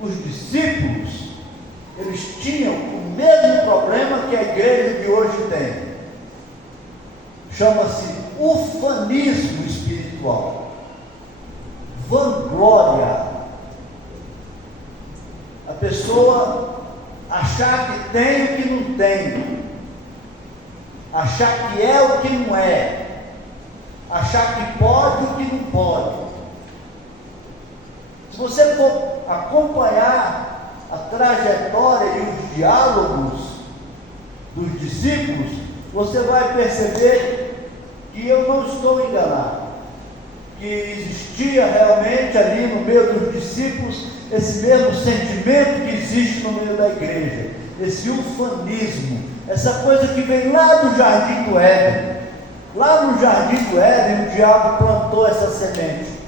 os discípulos, eles tinham o mesmo problema que a igreja de hoje tem. Chama-se ufanismo espiritual, vanglória. A pessoa achar que tem o que não tem, achar que é o que não é, achar que pode o que não pode. Se você for acompanhar a trajetória e os diálogos dos discípulos, você vai perceber que eu não estou enganado, que existia realmente ali no meio dos discípulos esse mesmo sentimento que existe no meio da igreja, esse ufanismo, essa coisa que vem lá do Jardim do Éden. Lá no Jardim do Éden, o diabo plantou essa semente.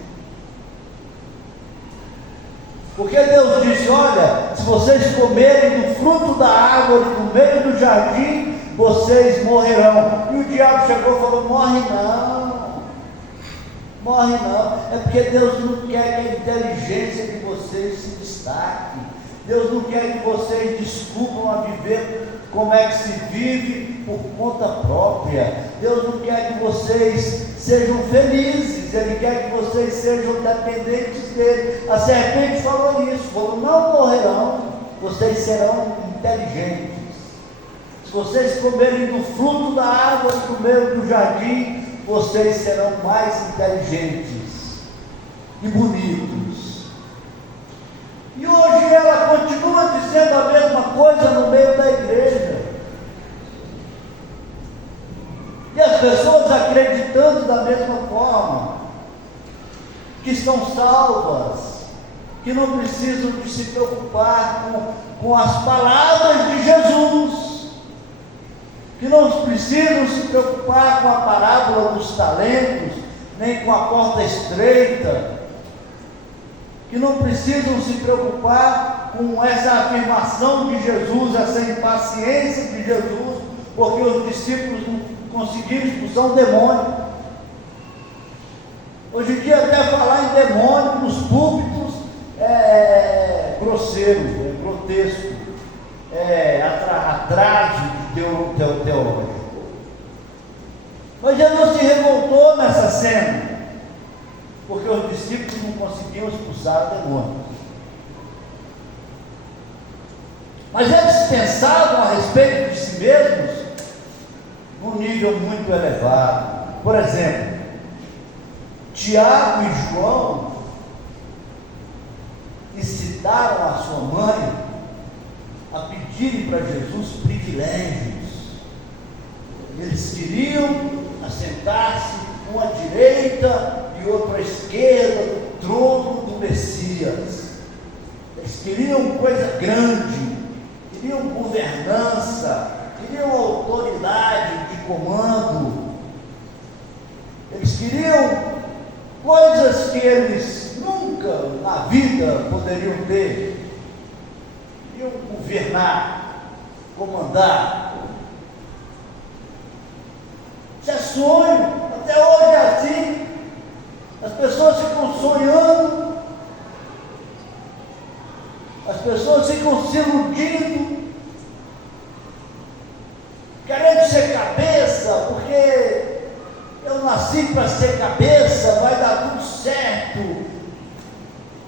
Porque Deus disse: olha, se vocês comerem do fruto da árvore no meio do jardim, vocês morrerão. E o diabo chegou e falou: morre não, morre não. É porque Deus não quer que a inteligência de vocês se destaque. Deus não quer que vocês descubram a viver como é que se vive por conta própria. Deus não quer que vocês sejam felizes, Ele quer que vocês sejam dependentes dEle. A serpente falou isso, falou: não morrerão, vocês serão inteligentes. Se vocês comerem do fruto da árvore no meio do jardim, vocês serão mais inteligentes e bonitos. E hoje ela continua dizendo a mesma coisa no meio da igreja. E as pessoas acreditando da mesma forma, que estão salvas, que não precisam de se preocupar com as palavras de Jesus, que não precisam se preocupar com a parábola dos talentos, nem com a porta estreita, que não precisam se preocupar com essa afirmação de Jesus, essa impaciência de Jesus, porque os discípulos não conseguiram expulsar um demônio. Hoje em dia, até falar em demônio nos púlpitos é grosseiro, é grotesco, é atraso teológico. Mas Jesus se revoltou nessa cena, porque os discípulos não conseguiam expulsar o demônio. Mas eles pensavam a respeito de si mesmos num nível muito elevado. Por exemplo, Tiago e João incitaram a sua mãe a pedirem para Jesus privilégios. Eles queriam assentar-se um à direita e outro à esquerda do trono do Messias. Eles queriam coisa grande, queriam governança, queriam autoridade de comando. Eles queriam coisas que eles nunca na vida poderiam ter. Queriam governar, comandar. Isso é sonho, até hoje é assim. As pessoas ficam sonhando, as pessoas ficam se iludindo, querendo ser cabeça, porque eu nasci para ser cabeça, vai dar tudo certo,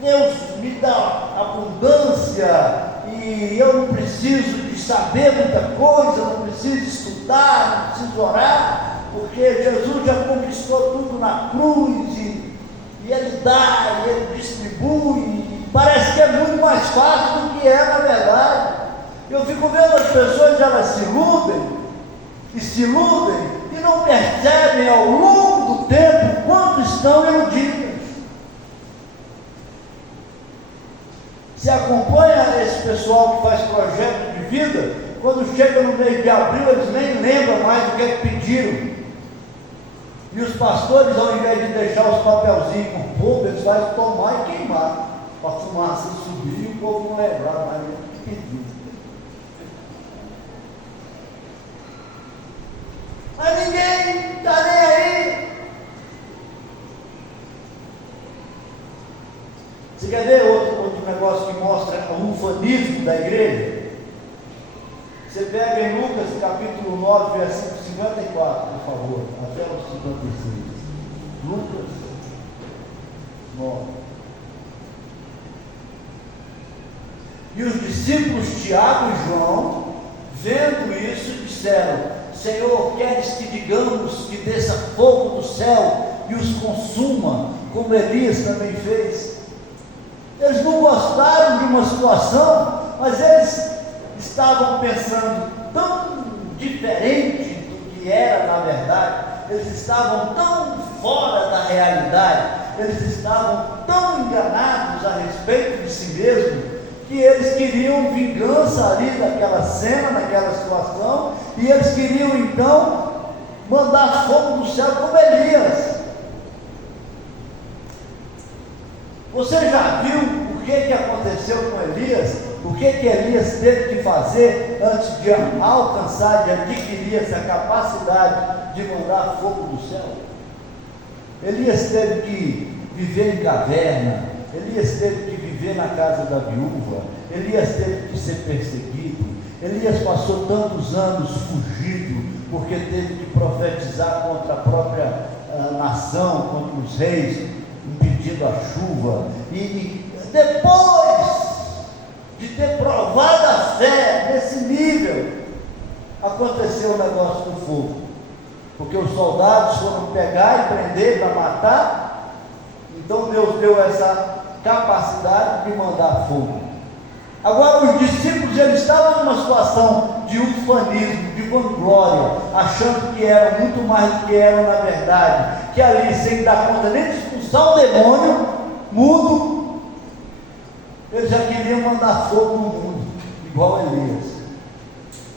Deus me dá abundância e eu não preciso de saber muita coisa, não preciso estudar, não preciso orar, porque Jesus já conquistou tudo na cruz e Ele dá, e Ele distribui, e parece que é muito mais fácil do que é na verdade. Eu fico vendo as pessoas, elas se iludem e não percebem ao longo do tempo quanto estão iludidas. Se acompanha esse pessoal que faz projeto de vida, quando chega no mês de abril, eles nem lembram mais o que é que pediram. E os pastores, ao invés de deixar os papelzinhos com o povo, eles vão tomar e queimar, para a fumaça subir e o povo não lembrar mais o que pediu. Mas ninguém está nem aí. Você quer ver outro negócio que mostra ufanismo da igreja? Você pega em Lucas capítulo 9, versículo 54, por favor, até o 56. Lucas 9. E os discípulos Tiago e João, vendo isso, disseram: Senhor, queres que digamos que desça fogo do céu e os consuma, como Elias também fez? Eles não gostaram de uma situação, mas eles estavam pensando tão diferente do que era na verdade, eles estavam tão fora da realidade, eles estavam tão enganados a respeito de si mesmos, que eles queriam vingança ali daquela cena, naquela situação, e eles queriam então mandar fogo do céu como Elias. Você já viu o que aconteceu com Elias? O que Elias teve que fazer antes de alcançar, de adquirir essa capacidade de mandar fogo do céu? Elias teve que viver em caverna, Elias teve que viver na casa da viúva, Elias teve que ser perseguido, Elias passou tantos anos fugido, porque teve que profetizar contra a própria nação, contra os reis, impedindo a chuva, e depois de ter provado a fé nesse nível, aconteceu o negócio do fogo, porque os soldados foram pegar e prender para matar. Então Deus deu essa capacidade de mandar fogo. Agora os discípulos, eles estavam numa situação de ufanismo, de vanglória, achando que eram muito mais do que eram na verdade, que ali, sem dar conta nem de expulsar o demônio mudo, eles já queriam mandar fogo no mundo, igual Elias.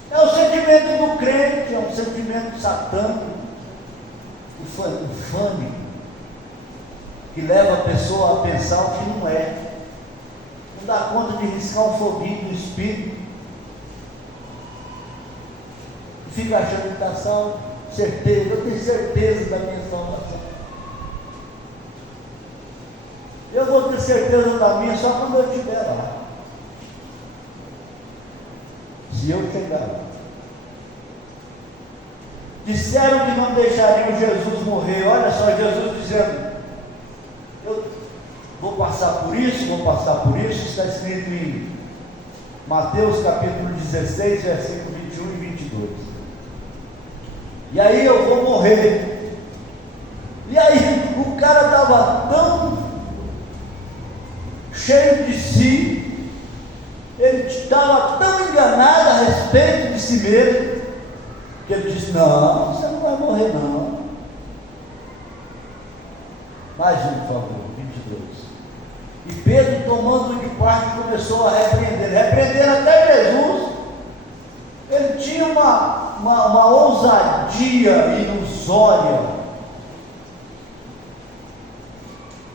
É o sentimento do crente, é um sentimento satânico, ufânico, que leva a pessoa a pensar o que não é. Não dá conta de riscar um foguinho do espírito e fica achando que está salvo. Certeza, eu tenho certeza da minha salvação. Eu vou ter certeza da minha só quando eu estiver lá. Se eu chegar lá. Disseram que não deixariam Jesus morrer. Olha só, Jesus dizendo: eu vou passar por isso, está escrito em Mateus capítulo 16, versículo 21 e 22. E aí eu vou morrer. E aí o cara estava tão cheio de si, ele estava tão enganado a respeito de si mesmo, que ele disse: não, você não vai morrer não. Mais um, por favor, 22. E Pedro, tomando de parte, começou a repreender até Jesus. Ele tinha uma ousadia ilusória,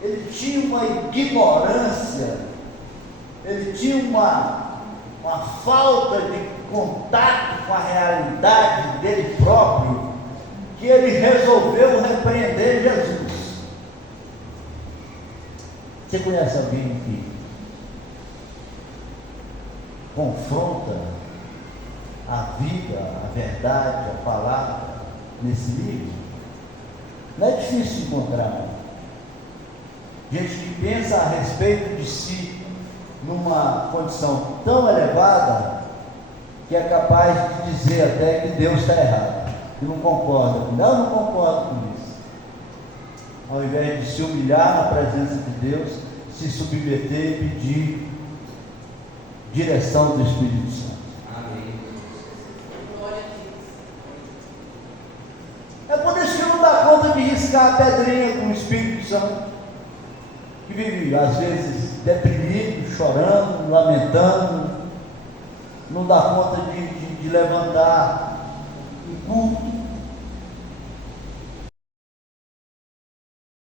ele tinha uma ignorância, ele tinha uma falta de contato com a realidade dele próprio, que ele resolveu repreender Jesus. Você conhece alguém que confronta a vida, a verdade, a palavra nesse nível? Não é difícil encontrar. Gente que pensa a respeito de si numa condição tão elevada que é capaz de dizer até que Deus está errado, que não concorda. Não concordo com isso. Ao invés de se humilhar na presença de Deus, se submeter e pedir direção do Espírito Santo. Amém. É por isso que não dá conta de riscar a pedrinha com o Espírito Santo, que vive às vezes deprimido, chorando, lamentando, não dá conta de levantar um culto